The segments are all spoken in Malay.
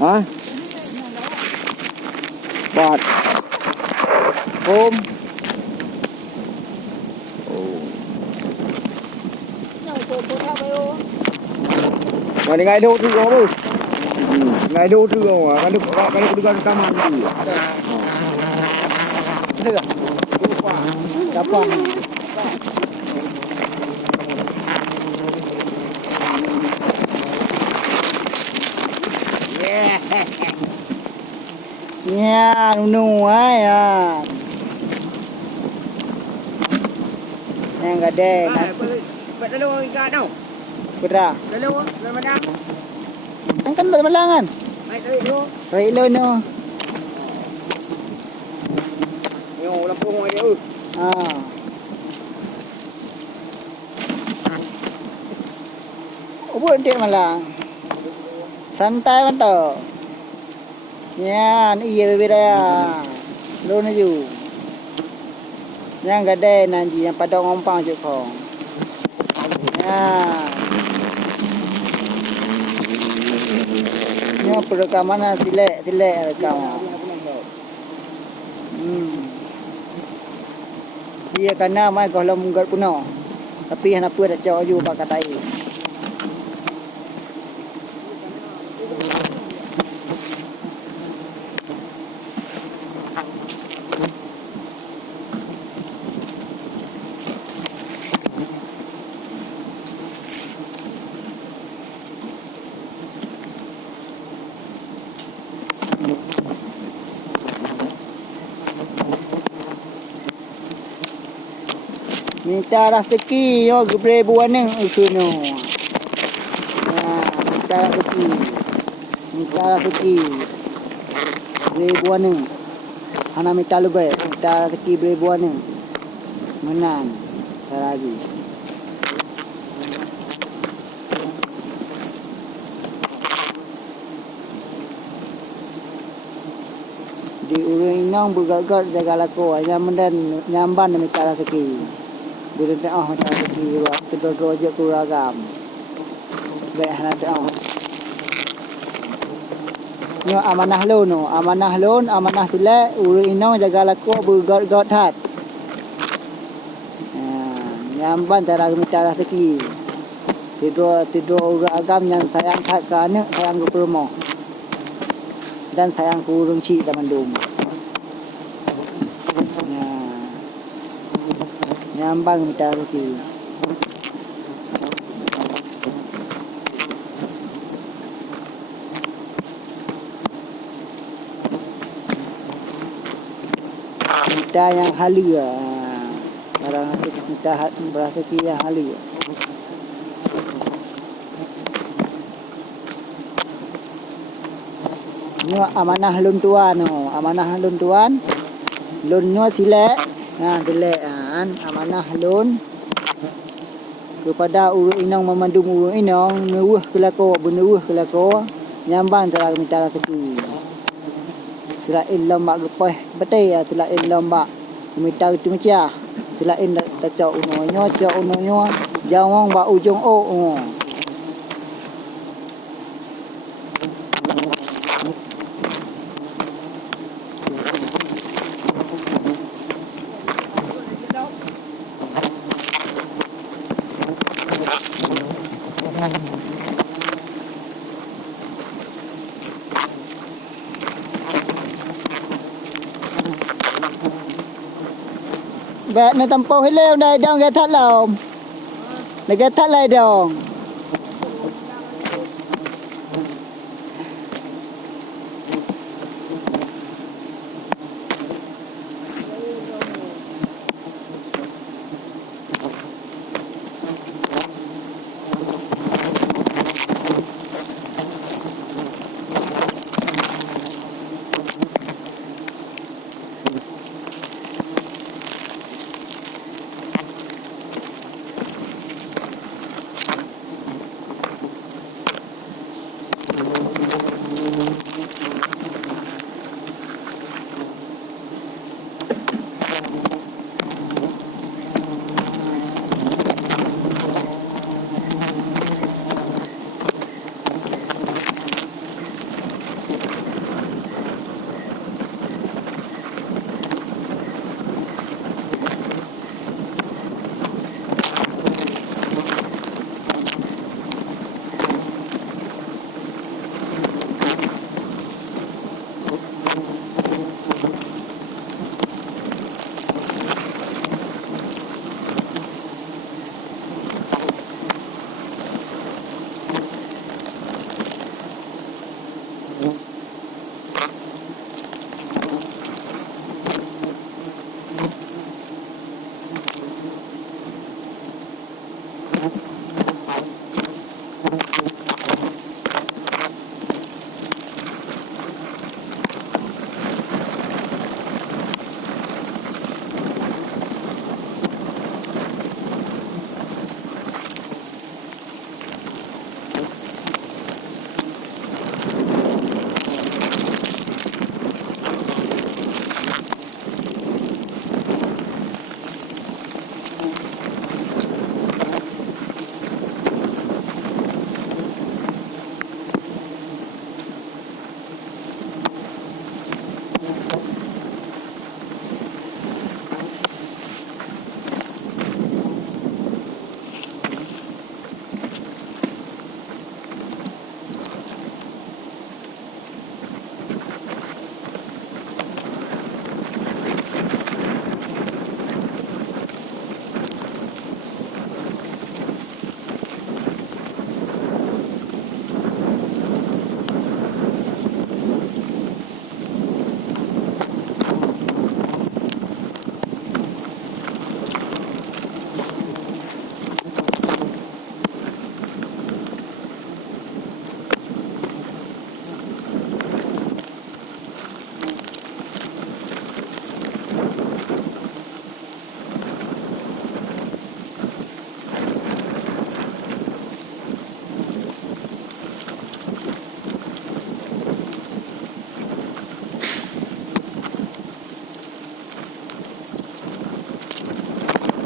Hả? Bọt ôm mà đi ngay đâu chứ có đâu ngay đâu chứ không à cái được cam ăn gì thế à đáp con nha nung ấy à yang gede Buat lalu ikan tau. berapa Lalu madang. ang kan malangan Mai tarik dulu. Rilo no Yo lampung dia. ah ubun dia malang santai mantap yan iya bebera ya lo na ju yang gede nanti yang pada ngompang je kong ya ni apa rekaman silek rekam dia kana mai kalau munggat puno tapi hana apa dah cak ju pak katai minta rezeki yo gebre buaneng usuno minta rezeki gebre buaneng ana minta lebih minta rezeki gebre buaneng menang lagi di urang inang begagar jaga lako ayam mendan nyamban minta rezeki bila dah macam lagi waktu dua je kuragam baik hana dah nyo amanah lon amanah tila uri ino jaga laku bergot hat nyamban cara minta rezeki tidur uragam yang sayang hat ke anak sayang ke rumah dan sayang ke urung cik dan mandum nyambang minta rezeki minta yang halia orang minta rezeki yang halia nyo amanah lun tuan lun nyo silek dilek amanah lun kepada urang inang memandum urang inang nuwuh kelako benuwuh kelako nyambang cara minta rezeki selain lambak gepeh betai ya selain lambak minta itu macam selain tak cak unonyo jawang ba ujung o Vậy này tầm phố leo đây đang ghé thắt lồng này ghé thắt lại đường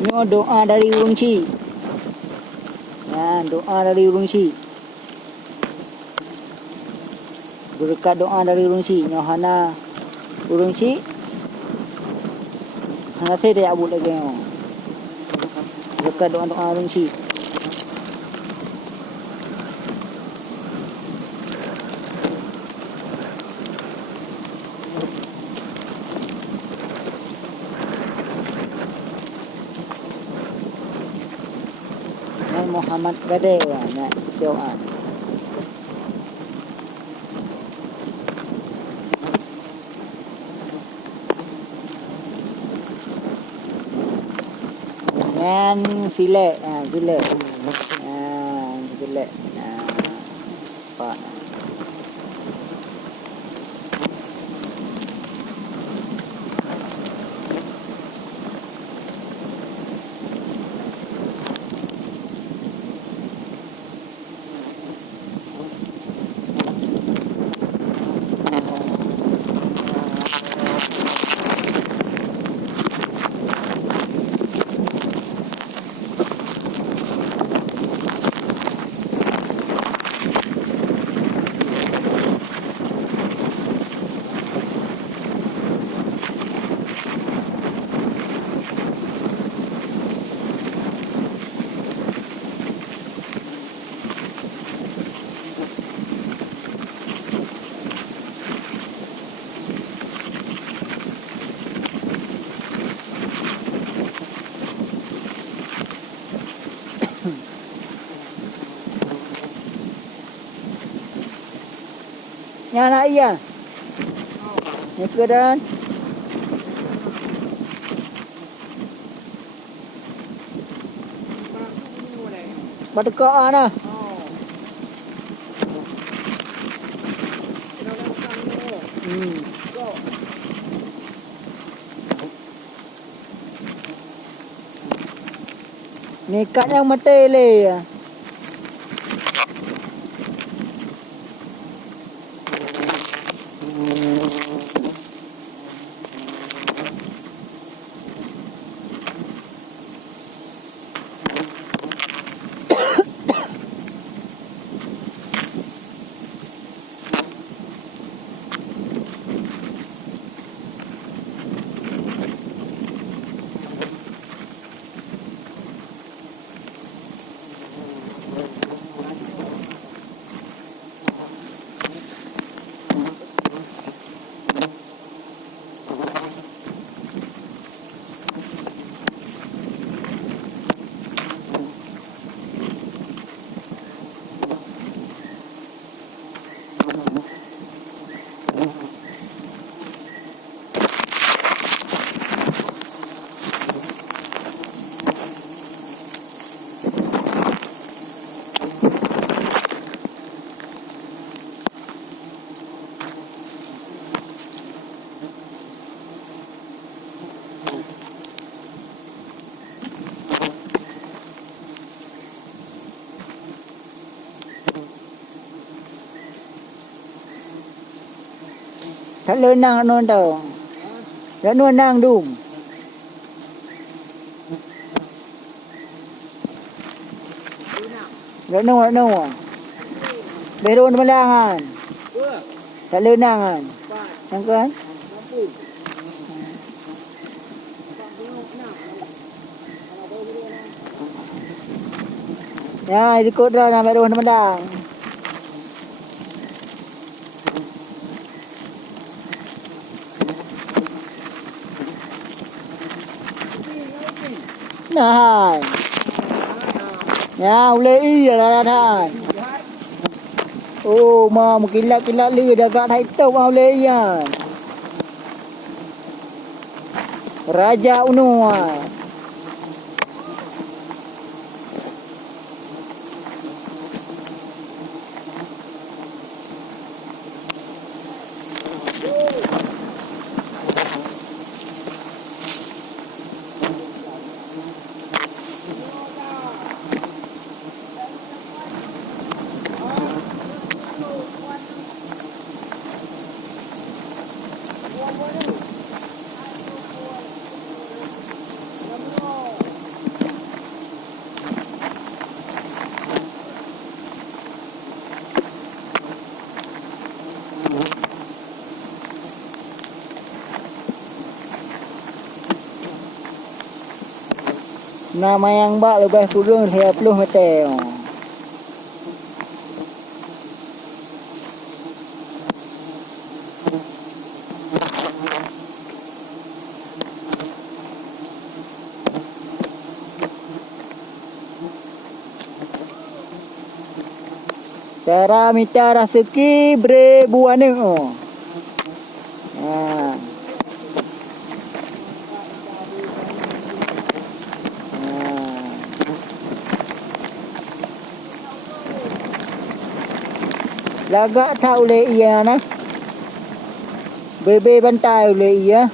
Ini doa dari urung si. Ya, doa dari urung si. Berkat doa dari urung si. Nyohana urung si. Hana saya dia abut lagi. Berkat doa urung si. Muhammad gade ya nak doa. Dengan silek, silek. Silek. Pak. Yang nak iya. Ni kedan. Batekak nah. Ni kat yang mati le. Thật lớn năng non tàu. Đã nuôi năng đủ. Đã nuôi. Bé đôn mà langan. Thật lớn nangan. Yang kan? Ya, ikut dah nak beron medang. Nah. Ya, ulei lah dah. Oh, ma kilat-kilat li dah kat hai tu mau ulei ya. Raja Unu. Nama yang bak lebih kurang 30 meter. Cara minta rezeki beribu ane. Lagak tak oleh iya nah. Bebe bantai oleh iya.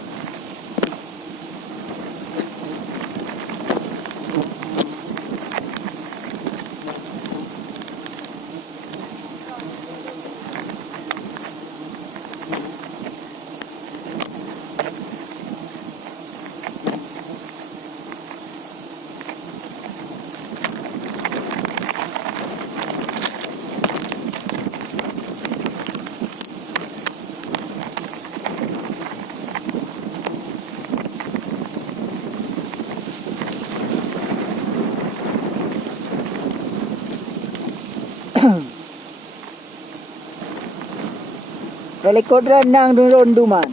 Kalau ikut nang dun duman.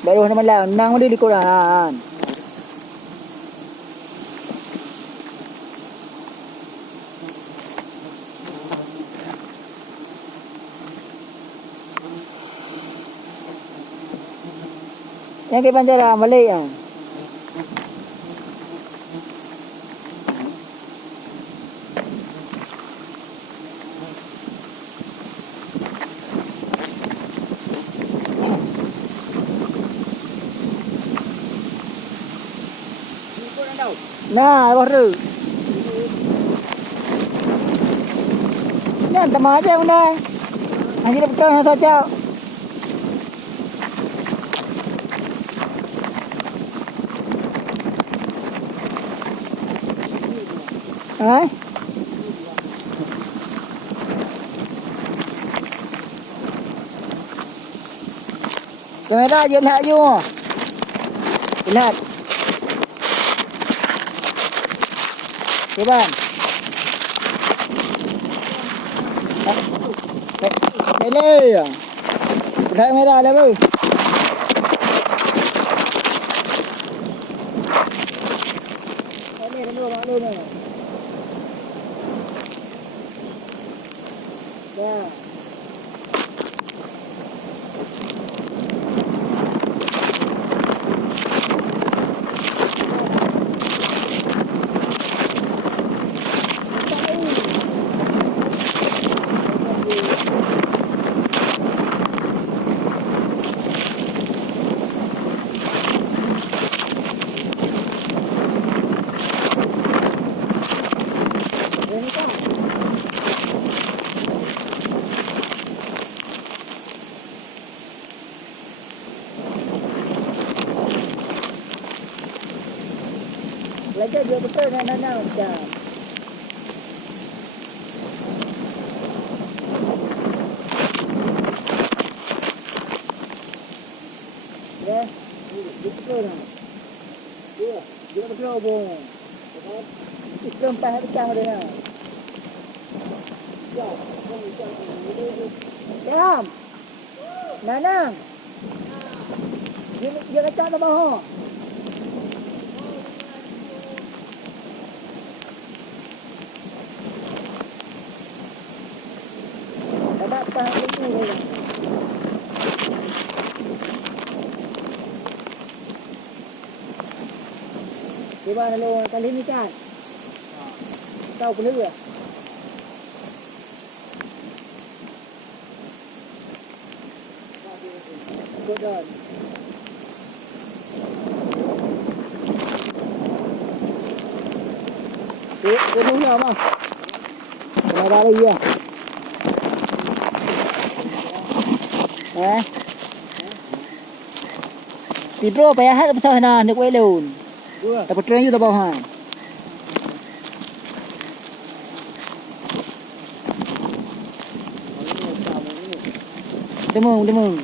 Baru nama lang nang di koran. Yang ke pancara Malay ah. Nah, baru. Nah, teman aja bunda. Hanya betul saja. Hai. Kamera je lihat je. Lihat. Irvan. Hele. Udah merah dah bu. Ini dulu malu ni. Dah. Belajar dia betul nak macam. Ya, betul nak. Dia betul bong. Ikram pas pecah dia. Kam. Nanang. Dia kacau tak bawah. Ada apa itu? Di mana lo kali ni kan? Tahu perlu ya? Godon. Dia nunggu apa? Ada lagi ya? Tidro payah hat besar na nak welon. Dapat train you tak bawah. Demung.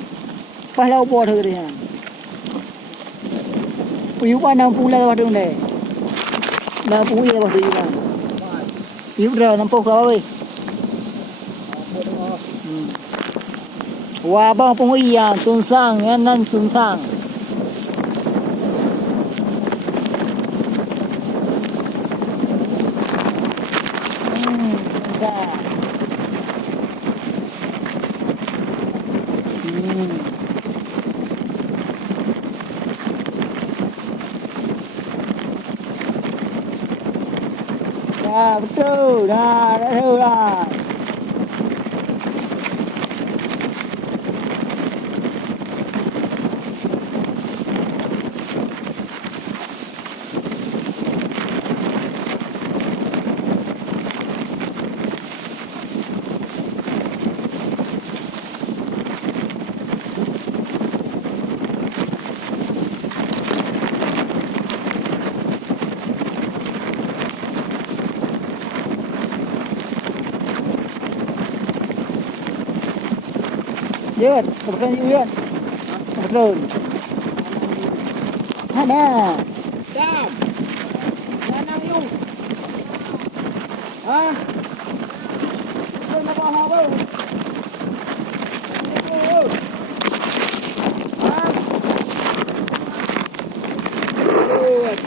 Pas lau bo thử đi ha. Piu ba nam pu la ba tu ne. Na pu ye ba tu ba. Piu ra nam po ka oi. Wa bang pung iya sun sang nan sun sang. Ya, betul. Dah tahu lah. Yun, kebetulan yun. Kebetulan. Ada. Dam. Nanang yung. Ha? Ito na ba hawa? Ha? Good.